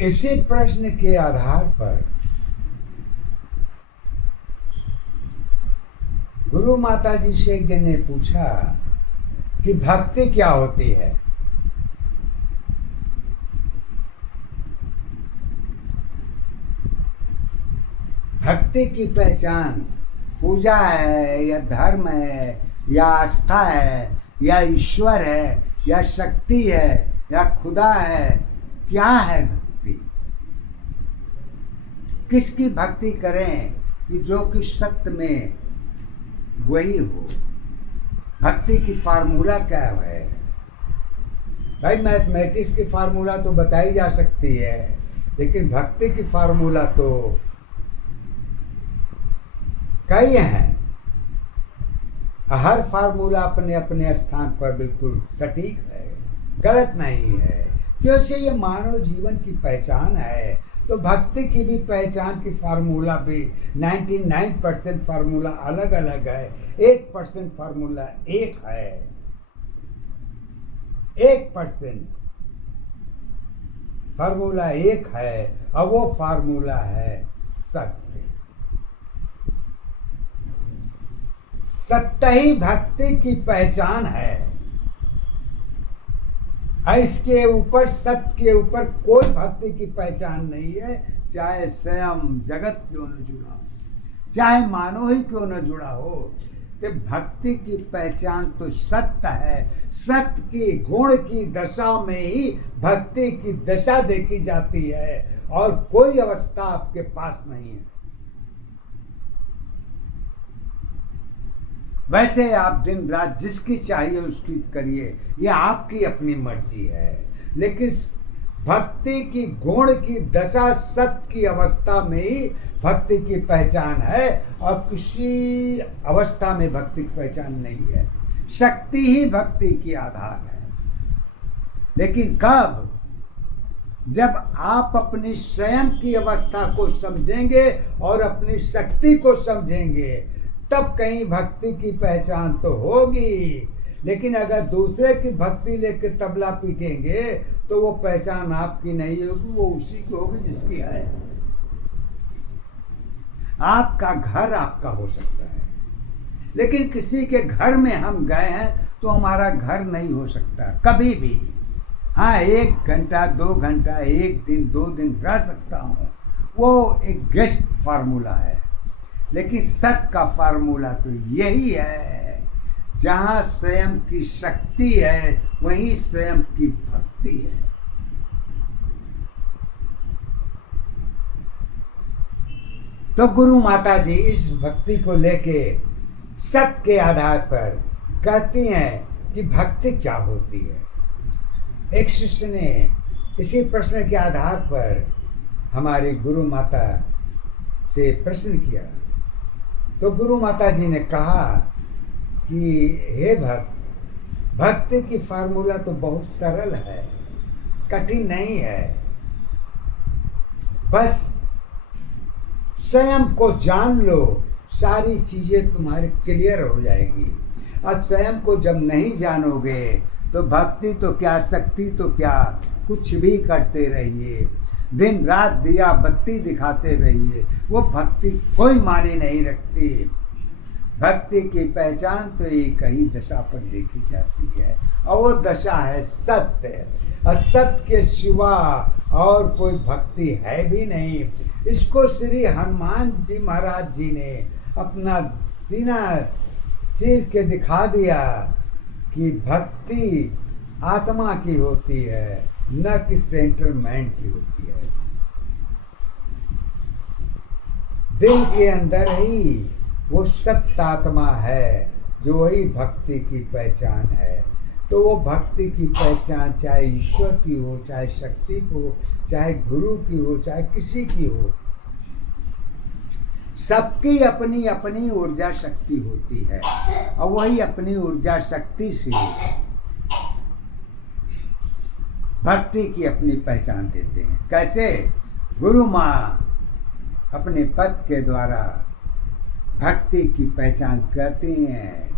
इसी प्रश्न के आधार पर गुरु माता जी से एक जन ने पूछा कि भक्ति क्या होती है। भक्ति की पहचान पूजा है या धर्म है या आस्था है या ईश्वर है या शक्ति है या खुदा है, क्या है भक्ति? किसकी भक्ति करें कि जो कि सत्य में वही हो? भक्ति की फार्मूला क्या है भाई? मैथमेटिक्स की फार्मूला तो बताई जा सकती है, लेकिन भक्ति की फार्मूला तो कई हैं। हर फार्मूला अपने अपने स्थान पर बिल्कुल सटीक है, गलत नहीं है, क्योंकि ये मानव जीवन की पहचान है। तो भक्ति की भी पहचान की फार्मूला भी 99% फार्मूला अलग अलग है, 1% फार्मूला एक है। 1% फार्मूला एक है और वो फार्मूला है सत्य। सत्य ही भक्ति की पहचान है। इसके ऊपर, सत्य के ऊपर कोई भक्ति की पहचान नहीं है, चाहे स्वयं जगत क्यों न जुड़ा हो, चाहे मानव ही क्यों न जुड़ा हो। तो भक्ति की पहचान तो सत्य है। सत्य की गुण की दशा में ही भक्ति की दशा देखी जाती है, और कोई अवस्था आपके पास नहीं है। वैसे आप दिन रात जिसकी चाहिए उसकी करिए, यह आपकी अपनी मर्जी है, लेकिन भक्ति की गुण की दशा सत्य की अवस्था में ही भक्ति की पहचान है, और किसी अवस्था में भक्ति की पहचान नहीं है। शक्ति ही भक्ति की आधार है। लेकिन कब? जब आप अपनी स्वयं की अवस्था को समझेंगे और अपनी शक्ति को समझेंगे, तब कहीं भक्ति की पहचान तो होगी। लेकिन अगर दूसरे की भक्ति लेके तबला पीटेंगे तो वो पहचान आपकी नहीं होगी, वो उसी की होगी जिसकी है। आपका घर आपका हो सकता है, लेकिन किसी के घर में हम गए हैं तो हमारा घर नहीं हो सकता कभी भी। हाँ, 1 घंटा 2 घंटा, 1 दिन 2 दिन रह सकता हूँ, वो एक गेस्ट फार्मूला है। लेकिन सत्य का फार्मूला तो यही है, जहाँ स्वयं की शक्ति है वहीं स्वयं की भक्ति है। तो गुरु माता जी इस भक्ति को लेके सत्य के आधार पर कहती हैं कि भक्ति क्या होती है। एक शिष्य ने इसी प्रश्न के आधार पर हमारी गुरु माता से प्रश्न किया, तो गुरु माता जी ने कहा कि हे भक्त, भक्ति की फार्मूला तो बहुत सरल है, कठिन नहीं है। बस स्वयं को जान लो, सारी चीज़ें तुम्हारे क्लियर हो जाएगी। और स्वयं को जब नहीं जानोगे तो भक्ति तो क्या, शक्ति तो क्या, कुछ भी करते रहिए, दिन रात दिया बत्ती दिखाते रहिए, वो भक्ति कोई माने नहीं रखती। भक्ति की पहचान तो एक ही दशा पर देखी जाती है, और वो दशा है सत्य। और सत्य के सिवा और कोई भक्ति है भी नहीं। इसको श्री हनुमान जी महाराज जी ने अपना सीना चीर के दिखा दिया कि भक्ति आत्मा की होती है, न कि सेंट्रल माइंड की होती है। दिल के अंदर ही वो सत्य आत्मा है, जो वही भक्ति की पहचान है। तो वो भक्ति की पहचान चाहे ईश्वर की हो, चाहे शक्ति की हो, चाहे गुरु की हो, चाहे किसी की हो, सबकी अपनी अपनी ऊर्जा शक्ति होती है, और वही अपनी ऊर्जा शक्ति से भक्ति की अपनी पहचान देते हैं। कैसे? गुरु माँ अपने पद के द्वारा भक्ति की पहचान करती हैं।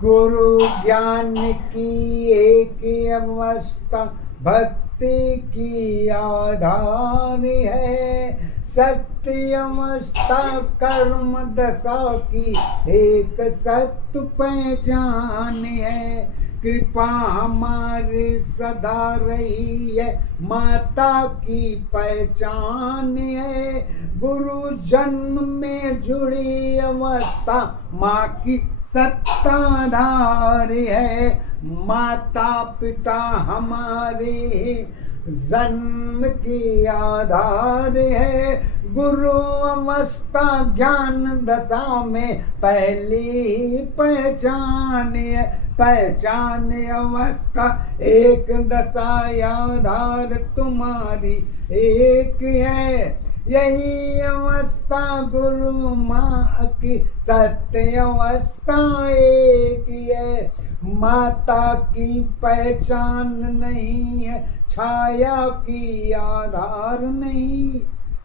गुरु ज्ञान की एक अवस्था भक्ति भक्ति की आधार है, सत्य अवस्था कर्म दशा की एक सत्य पहचान है। कृपा हमारी सदा रही है, माता की पहचान है। गुरु जन्म में जुड़ी अवस्था माँ की सत्ताधार है। माता पिता हमारे जन्म की आधार है। गुरु अवस्था ज्ञान दशा में पहली पहचान है। पहचान अवस्था एक दशा आधार तुम्हारी एक है। यही अवस्था गुरु माँ की सत्य अवस्था एक है। माता की पहचान नहीं है, छाया की आधार नहीं।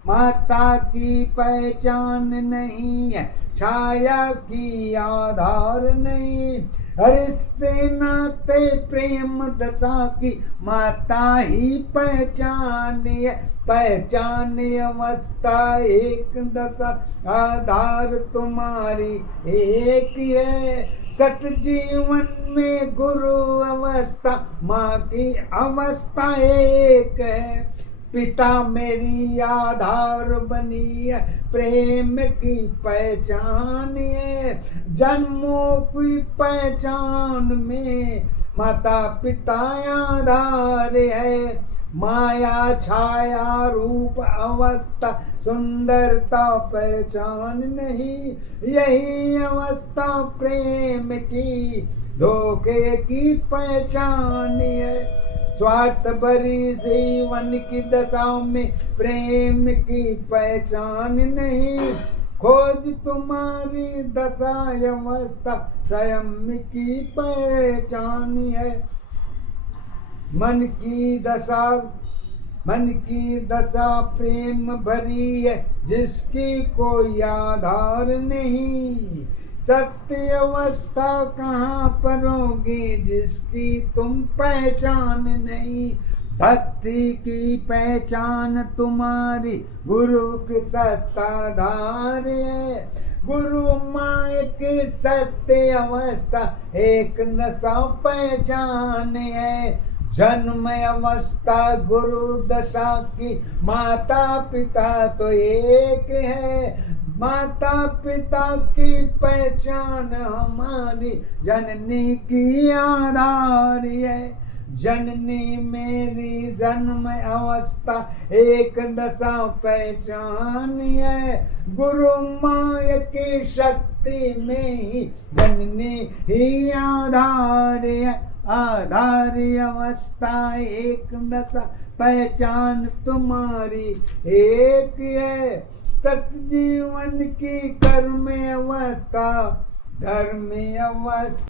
माता की पहचान नहीं है, छाया की आधार नहीं। रिश्ते नाते प्रेम दशा की माता ही पहचान है। पहचान अवस्था एक दशा आधार तुम्हारी एक है। सत जीवन में गुरु अवस्था माँ की अवस्था एक है। पिता मेरी आधार बनी है, प्रेम की पहचान है। जन्मों की पहचान में माता पिता आधार है। माया छाया रूप अवस्था सुंदरता पहचान नहीं। यही अवस्था प्रेम की धोखे की पहचान है। स्वार्थ भरी जीवन की दशाओं में प्रेम की पहचान नहीं। खोज तुम्हारी दशा अवस्था स्वयं की पहचान है। मन की दशा प्रेम भरी है, जिसकी कोई आधार नहीं। सत्य अवस्था कहाँ पाओगे जिसकी तुम पहचान नहीं। भक्ति की पहचान तुम्हारी गुरु की सत्ताधार है। गुरु माया की सत्य अवस्था एक दशा पहचान है। जन्म अवस्था गुरु दशा की माता पिता तो एक है। माता पिता की पहचान हमारी जननी की आधार है। जननी मेरी जन्म अवस्था एक दशा पहचान है। गुरु माया की शक्ति में ही जननी ही आधार है। आधार अवस्था एक दशा पहचान तुम्हारी एक है। सतजीवन की कर्म अवस्था धर्म अवस्था